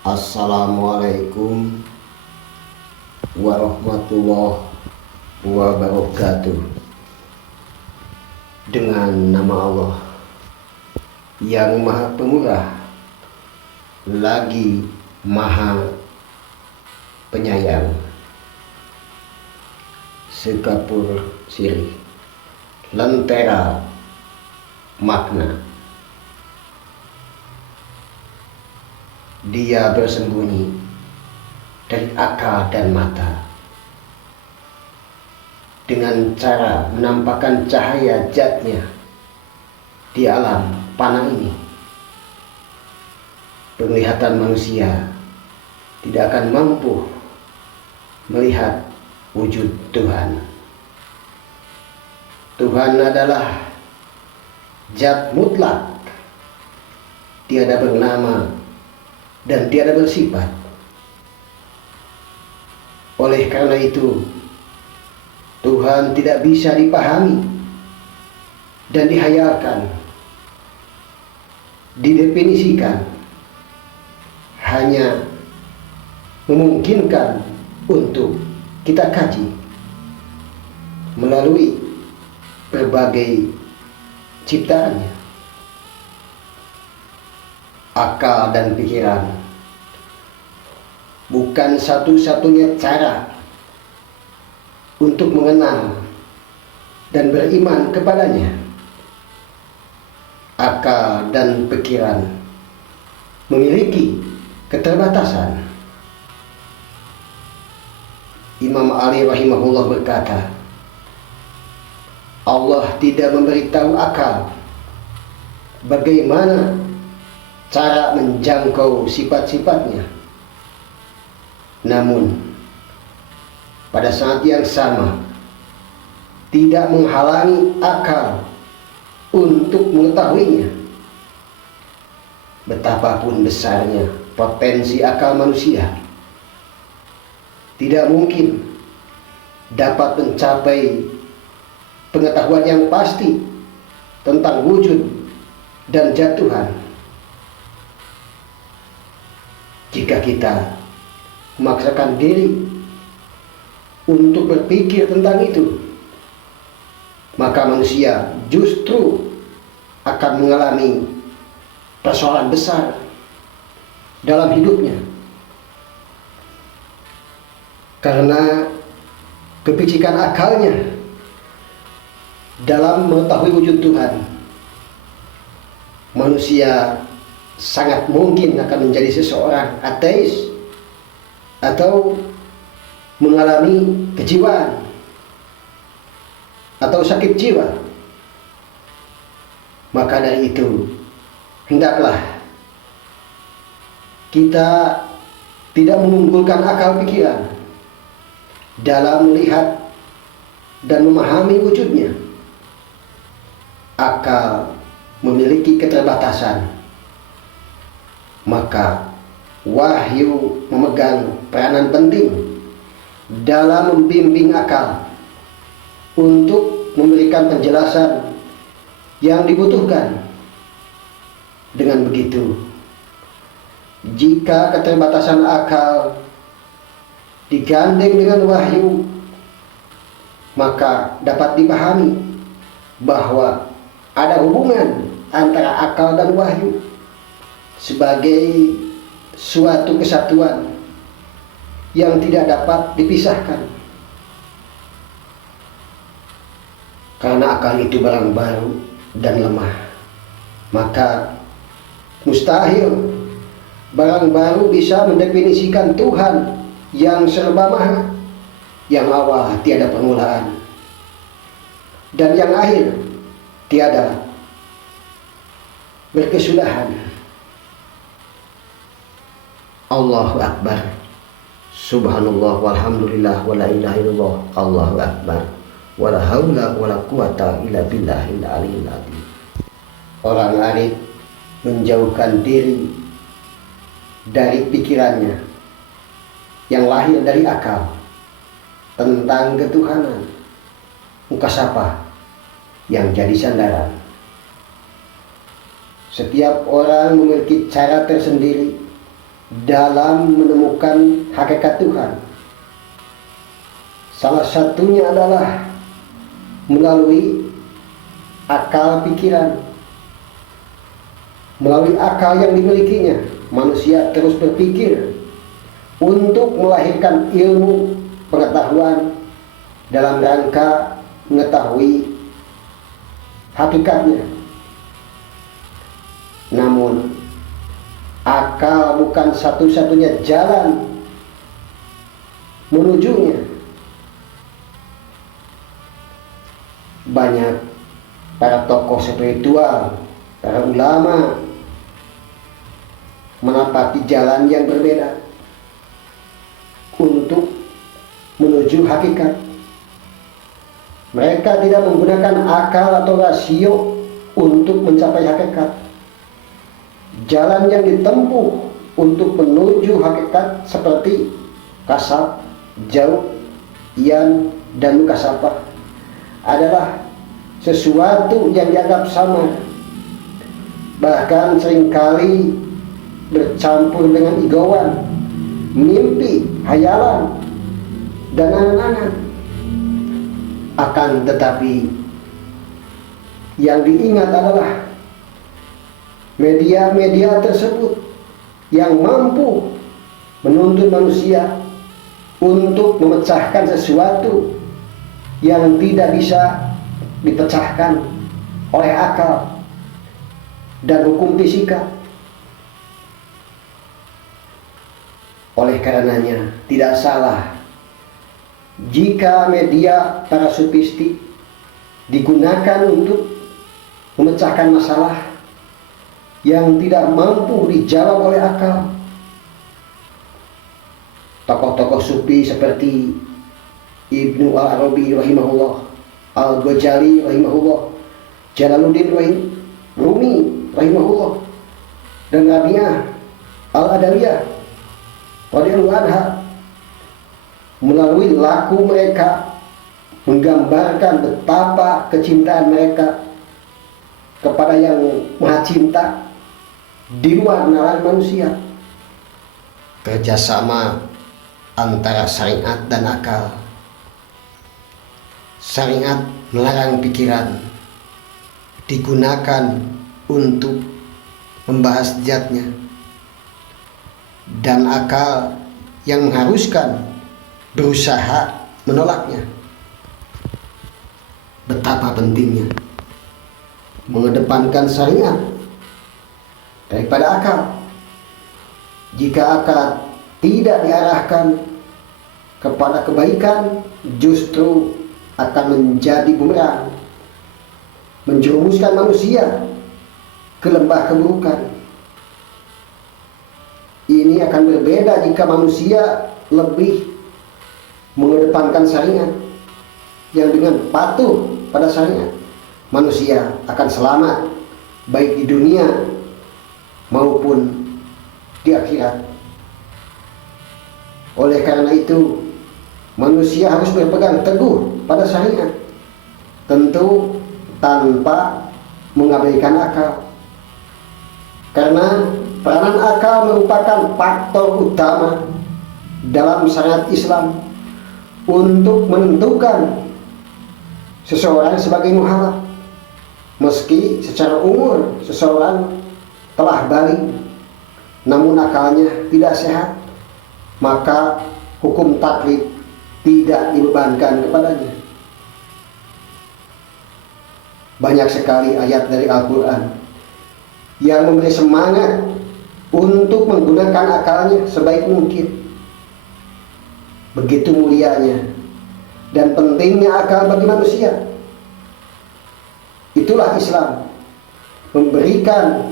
Assalamualaikum warahmatullahi wabarakatuh. Dengan nama Allah yang Maha Pemurah lagi Maha Penyayang. Sekapur sirih, lentera makna. Dia bersembunyi dari akal dan mata dengan cara menampakkan cahaya zatnya di alam panah ini. Penglihatan manusia tidak akan mampu melihat wujud Tuhan. Tuhan adalah zat mutlak, tiada bernama dan tiada bersifat. Oleh karena itu, Tuhan tidak bisa dipahami dan dihayalkan, didefinisikan, hanya memungkinkan untuk kita kaji melalui berbagai ciptaannya. Akal dan pikiran bukan satu-satunya cara untuk mengenal dan beriman kepadanya. Akal dan pikiran memiliki keterbatasan. Imam Ali rahimahullah berkata, Allah tidak memberitahu akal bagaimana cara menjangkau sifat-sifatnya. Namun pada saat yang sama tidak menghalangi akal untuk mengetahuinya. Betapapun besarnya potensi akal manusia, tidak mungkin dapat mencapai pengetahuan yang pasti tentang wujud dan zat Tuhan. Jika kita memaksakan diri untuk berpikir tentang itu, maka manusia justru akan mengalami persoalan besar dalam hidupnya. Karena kepicikan akalnya dalam mengetahui wujud Tuhan, manusia sangat mungkin akan menjadi seseorang ateis atau mengalami kejiwaan atau sakit jiwa. Maka dari itu, hendaklah kita tidak mengunggulkan akal pikiran dalam melihat dan memahami wujudnya. Akal memiliki keterbatasan, maka wahyu memegang peranan penting dalam membimbing akal untuk memberikan penjelasan yang dibutuhkan. Dengan begitu, jika keterbatasan akal digandeng dengan wahyu, maka dapat dipahami bahwa ada hubungan antara akal dan wahyu sebagai suatu kesatuan yang tidak dapat dipisahkan. Karena akal itu barang baru dan lemah, maka mustahil barang baru bisa mendefinisikan Tuhan yang serba maha, yang awal tiada permulaan dan yang akhir tiada berkesudahan. Allahu Akbar. Subhanallah walhamdulillah wa la ilaha illallah. Allahu Akbar. Wa la haula wa la quwata illa billahil aliyyil azim. Orang arif menjauhkan diri dari pikirannya yang lahir dari akal tentang ketuhanan. Muka siapa yang jadi sandaran? Setiap orang memiliki cara tersendiri dalam menemukan hakikat Tuhan. Salah satunya adalah melalui akal pikiran. Melalui akal yang dimilikinya, manusia terus berpikir untuk melahirkan ilmu pengetahuan dalam rangka mengetahui hakikatnya. Namun akal bukan satu-satunya jalan menujunya. Banyak para tokoh spiritual, para ulama menapaki jalan yang berbeda untuk menuju hakikat. Mereka tidak menggunakan akal atau rasio untuk mencapai hakikat. Jalan yang ditempuh untuk menuju hakikat seperti kasab, jauh, ian, dan mukasafah adalah sesuatu yang dianggap sama, bahkan seringkali bercampur dengan igauan, mimpi, hayalan, dan angan-angan. Akan tetapi yang diingat adalah media-media tersebut yang mampu menuntun manusia untuk memecahkan sesuatu yang tidak bisa dipecahkan oleh akal dan hukum fisika. Oleh karenanya tidak salah jika media parasupistik digunakan untuk memecahkan masalah yang tidak mampu dijawab oleh akal. Tokoh-tokoh sufi seperti Ibnu Al-Arabi rahimahullah, Al-Ghazali rahimahullah, Jalaluddin Rumi rahimahullah, dan Rabi'ah Al-Adawiyah radhiyallahu anha, melalui laku mereka menggambarkan betapa kecintaan mereka kepada yang maha cinta di luar nalar manusia. Kerjasama antara syariat dan akal. Syariat melarang pikiran digunakan untuk membahas zatnya, dan akal yang mengharuskan berusaha menolaknya. Betapa pentingnya mengedepankan syariat daripada akal. Jika akal tidak diarahkan kepada kebaikan, justru akan menjadi bumerang, menjerumuskan manusia ke lembah keburukan. Ini akan berbeda jika manusia lebih mengedepankan syariat, yang dengan patuh pada syariat manusia akan selamat baik di dunia maupun di akhirat. Oleh karena itu, manusia harus berpegang teguh pada syariat, tentu tanpa mengabaikan akal, karena peranan akal merupakan faktor utama dalam syariat Islam untuk menentukan seseorang sebagai mukallaf. Meski secara umur seseorang telah balik, namun akalnya tidak sehat, maka hukum taklid tidak dibebankan kepadanya. Banyak sekali ayat dari Al-Quran yang memberi semangat untuk menggunakan akalnya sebaik mungkin. Begitu mulianya dan pentingnya akal bagi manusia. Itulah Islam, memberikan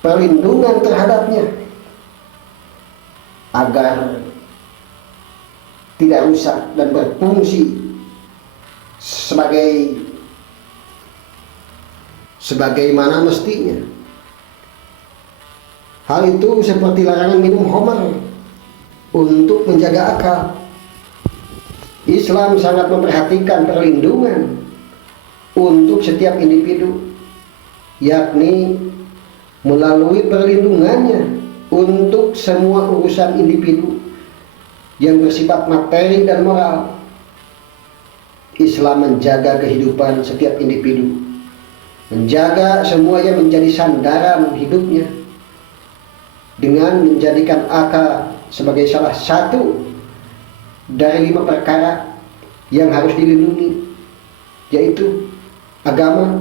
perlindungan terhadapnya agar tidak rusak dan berfungsi sebagaimana mestinya. Hal itu seperti larangan minum khamar untuk menjaga akal. Islam sangat memperhatikan perlindungan untuk setiap individu, yakni melalui perlindungannya untuk semua urusan individu yang bersifat materi dan moral. Islam menjaga kehidupan setiap individu, menjaga semua yang menjadi sandaran hidupnya, dengan menjadikan akal sebagai salah satu dari 5 perkara yang harus dilindungi, yaitu agama,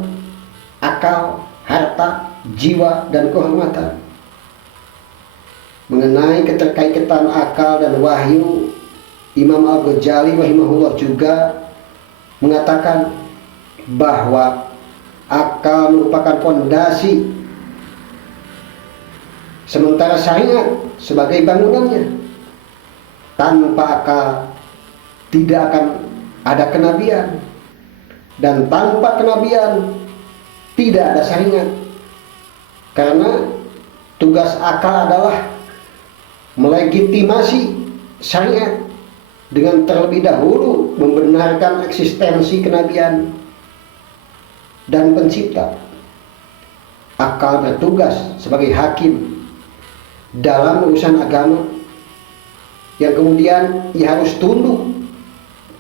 akal, harta, jiwa, dan kehormatan. Mengenai keterkaitan akal dan wahyu, Imam Al-Ghazali rahimahullah juga mengatakan bahwa akal merupakan fondasi, sementara syariat sebagai bangunannya. Tanpa akal tidak akan ada kenabian, dan tanpa kenabian tidak ada syariat. Karena tugas akal adalah melegitimasi syariat dengan terlebih dahulu membenarkan eksistensi kenabian dan pencipta. Akal bertugas sebagai hakim dalam urusan agama, yang kemudian ia harus tunduk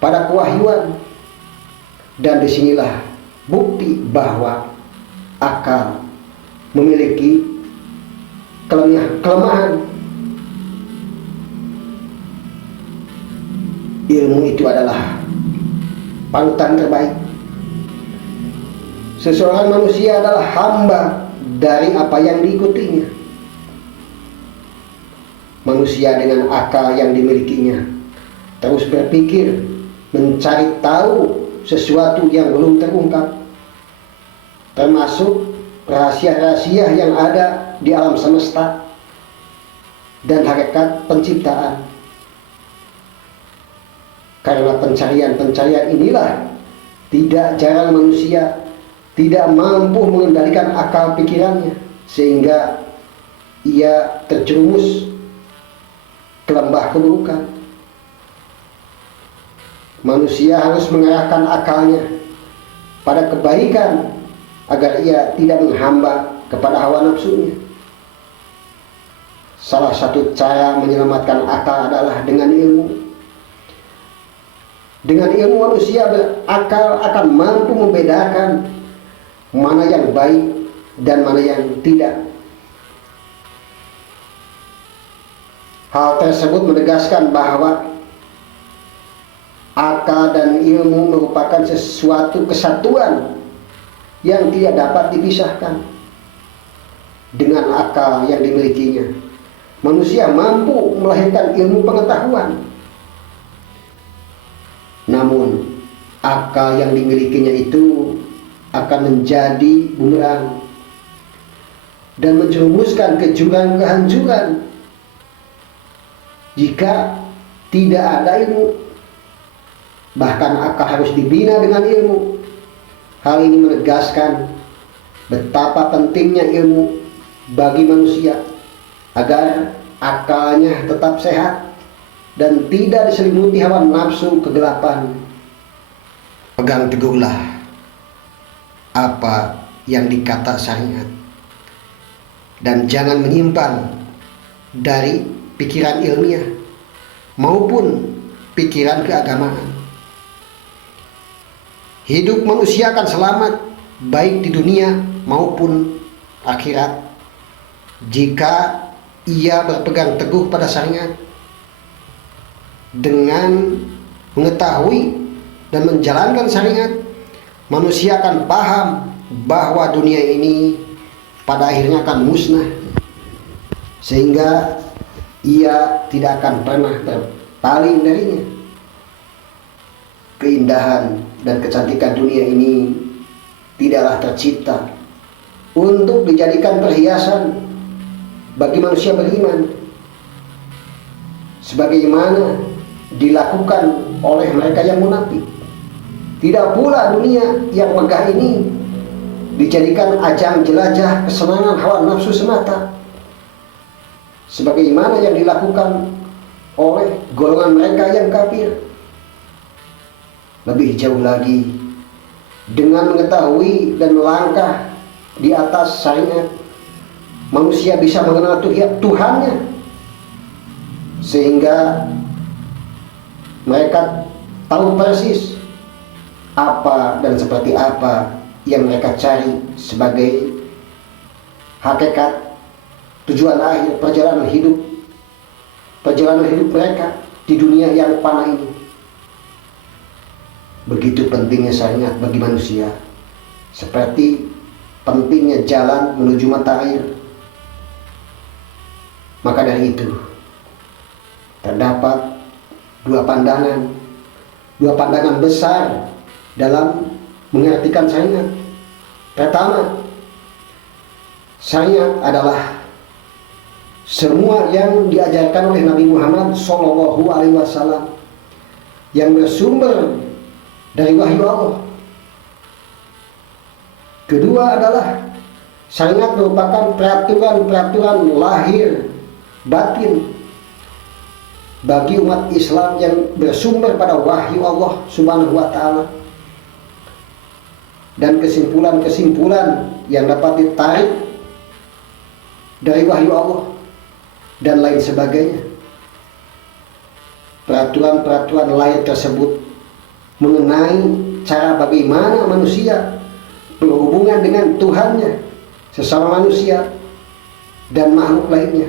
pada kewahyuan. Dan disinilah bukti bahwa akal memiliki kelemahan. Ilmu itu adalah panutan terbaik. Seseorang manusia adalah hamba dari apa yang diikutinya. Manusia dengan akal yang dimilikinya terus berpikir, mencari tahu sesuatu yang belum terungkap, termasuk rahasia-rahasia yang ada di alam semesta dan hakikat penciptaan. Karena pencarian-pencarian inilah tidak jarang manusia tidak mampu mengendalikan akal pikirannya, sehingga ia terjerumus ke lembah keburukan. Manusia harus mengarahkan akalnya pada kebaikan agar ia tidak menghamba kepada hawa nafsunya. Salah satu cara menyelamatkan akal adalah dengan ilmu. Dengan ilmu manusia berakal akan mampu membedakan mana yang baik dan mana yang tidak. Hal tersebut menegaskan bahwa akal dan ilmu merupakan sesuatu kesatuan yang tidak dapat dipisahkan. Dengan akal yang dimilikinya, manusia mampu melahirkan ilmu pengetahuan. Namun akal yang dimilikinya itu akan menjadi bumerang dan menjerumuskan ke jurang kehancuran jika tidak ada ilmu. Bahkan akal harus dibina dengan ilmu. Hal ini menegaskan betapa pentingnya ilmu bagi manusia agar akalnya tetap sehat dan tidak diselimuti hawa nafsu kegelapan. Pegang teguhlah apa yang dikata syariat, dan jangan menyimpang dari pikiran ilmiah maupun pikiran keagamaan. Hidup manusia akan selamat baik di dunia maupun akhirat jika ia berpegang teguh pada syariat. Dengan mengetahui dan menjalankan syariat, manusia akan paham bahwa dunia ini pada akhirnya akan musnah, sehingga ia tidak akan pernah berpaling darinya. Keindahan dan kecantikan dunia ini tidaklah tercipta untuk dijadikan perhiasan bagi manusia beriman, sebagaimana dilakukan oleh mereka yang munafik. Tidak pula dunia yang megah ini dijadikan ajang jelajah kesenangan hawa nafsu semata, sebagaimana yang dilakukan oleh golongan mereka yang kafir. Lebih jauh lagi, dengan mengetahui dan melangkah di atas syariat, manusia bisa mengenal Tuhannya, sehingga mereka tahu persis apa dan seperti apa yang mereka cari sebagai hakikat, tujuan akhir perjalanan hidup mereka di dunia yang fana ini. Begitu pentingnya syariat bagi manusia, seperti pentingnya jalan menuju mata air. Maka dari itu terdapat dua pandangan besar dalam mengartikan syariat. Pertama, syariat adalah semua yang diajarkan oleh Nabi Muhammad SAW yang bersumber dari wahyu Allah. Kedua adalah syariat merupakan peraturan lahir batin bagi umat Islam yang bersumber pada wahyu Allah Subhanahu wa Ta'ala, dan kesimpulan-kesimpulan yang dapat ditarik dari wahyu Allah dan lain sebagainya. Peraturan-peraturan lahir tersebut mengenai cara bagaimana manusia berhubungan dengan Tuhannya, sesama manusia dan makhluk lainnya.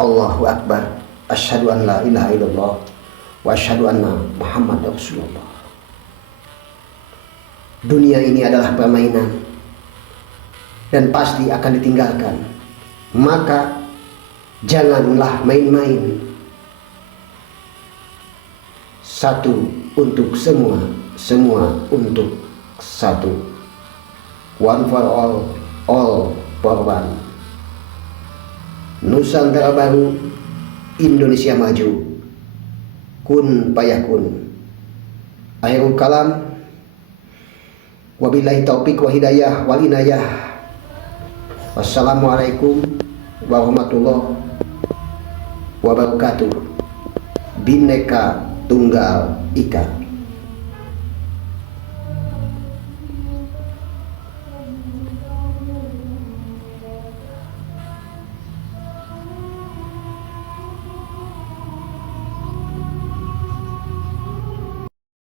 Allahu Akbar, asyhadu an la ilaha illallah wa asyhadu anna Muhammad Rasulullah. Dunia ini adalah permainan dan pasti akan ditinggalkan. Maka janganlah main-main. Satu untuk semua, semua untuk satu. One for all for one. Nusantara baru, Indonesia maju. Kun payakun. Akhirul kalam. Wabillahi taufiq wa hidayah wal inayah. Wassalamualaikum warahmatullahi wabarakatuh. Bhinneka Tunggal Ika.